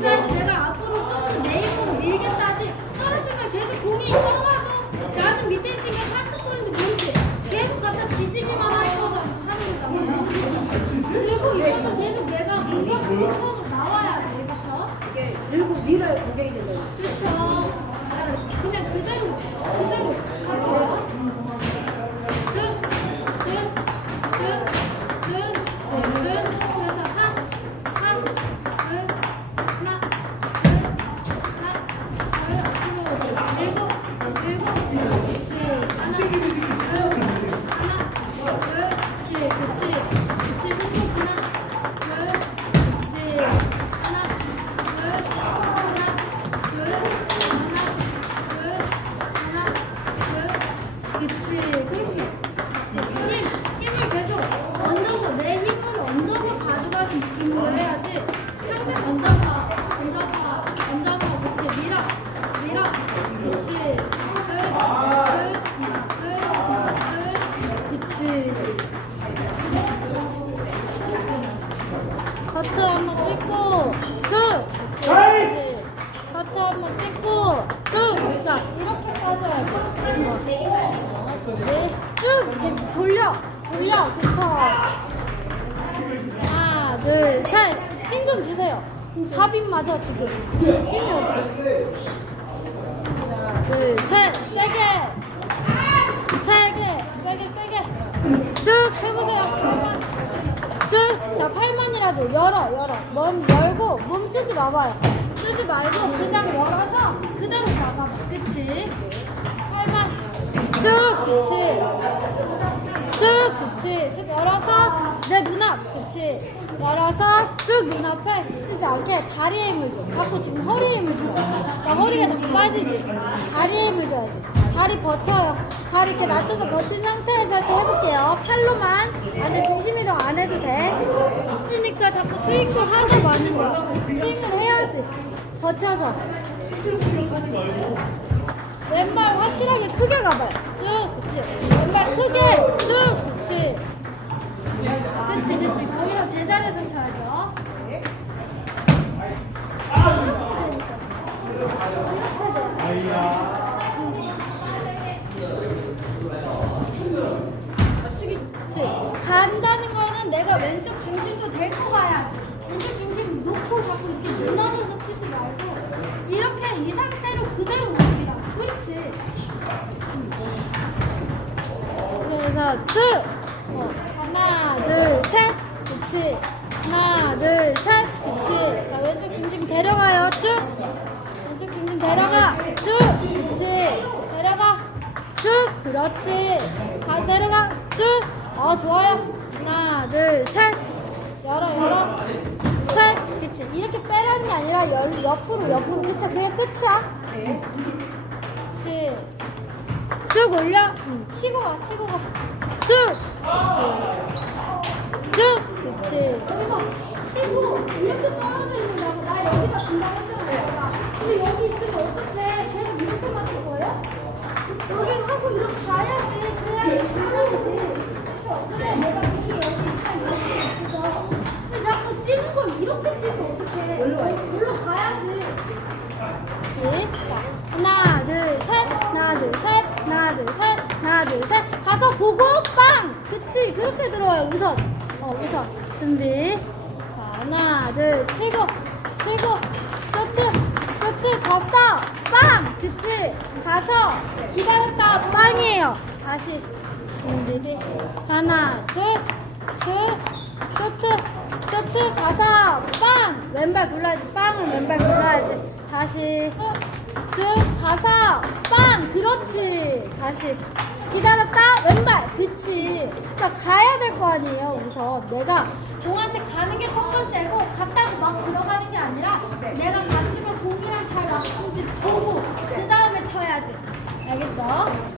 있어야지 내가 앞으로 좀 더 내 힘으로 밀겠다지. 떨어지면 계속 공이 떠와도 나는 밑에 있으니까 파스포인지 모르지. 계속 갖다 지지기만 할 거잖아 하는 거잖아. 들고 있어도 계속 내가 공격으로 나와야 돼. 그쵸? 들고 밀어야 공격이 되는 그쵸 한번 찍고, 쭉! 그치. 커트 한번 찍고, 쭉! 자, 이렇게 빠져야 돼. 어, 준비. 쭉! 이렇게 돌려! 돌려! 그쵸? 하나, 둘, 셋! 힘 좀 주세요. 답인 맞아, 지금. 힘이 없어. 쭉! 자, 팔만이라도 열어, 열어. 몸 열고, 몸 쓰지 마봐요. 쓰지 말고, 그냥 열어서, 그대로 나가봐. 그치? 팔만. 쭉! 그치? 쭉! 그치? 쭉 열어서, 내 눈앞. 그치? 열어서, 쭉 눈앞에 쓰지 않게 다리에 힘을 줘. 자꾸 지금 허리에 힘을 줘. 나 허리가 자꾸 빠지지? 다리에 힘을 줘야지. 다리 버텨요. 다리 이렇게 낮춰서 버틴 상태에서 이렇게 해볼게요. 아니, 중심 이동 안 해도 돼. 그러니까 자꾸 스윙을 하고 마는 거야. 스윙을 해야지. 버텨서. 왼발 확실하게 크게 가봐요. 쭉, 그치. 왼발 크게, 쭉, 그치. 그치, 그치. 거기서 제자리에서 그래서 쭉. 어, 하나, 둘, 셋. 그치. 하나, 둘, 셋. 그치. 자, 왼쪽 중심 데려가요. 쭉. 왼쪽 중심 데려가. 쭉. 그치. 데려가. 쭉. 그렇지. 다 데려가. 쭉. 어, 좋아요. 하나, 둘, 셋. 열어, 열어. 셋. 그치. 이렇게 빼라는 게 아니라 열, 옆으로, 옆으로. 그치. 그게 끝이야. 그치. 쭉 올려. 응. 치고 가, 치고 가. 쭉. 쭉. 그치. 여기서 치고 이렇게 떨어져 있는다고 나 여기다 준다고 했잖아. 근데 여기 있으면 어떡해. 계속 이렇게 맞을 거예요? 여기 하고 이렇게 가야 하나, 둘, 셋, 하나, 둘, 셋. 가서 보고 빵! 그치, 그렇게 들어와요, 우선. 어, 우선. 준비. 자, 하나, 둘, 치고, 치고, 쇼트, 쇼트, 갔어! 빵! 그치, 가서, 기다렸다, 빵이에요. 다시. 준비. 하나, 둘, 둘, 쇼트, 쇼트, 가서, 빵! 왼발 굴러야지, 빵을 왼발 굴러야지. 다시. 쭉 가서 빵 그렇지. 다시 기다렸다? 왼발. 그치. 그러니까 가야 될 거 아니에요 우선. 내가 공한테 가는 게 첫 번째고 갔다고 막 들어가는 게 아니라 내가 갔으면 공이랑 잘 맞는지 보고 그 다음에 쳐야지. 알겠죠?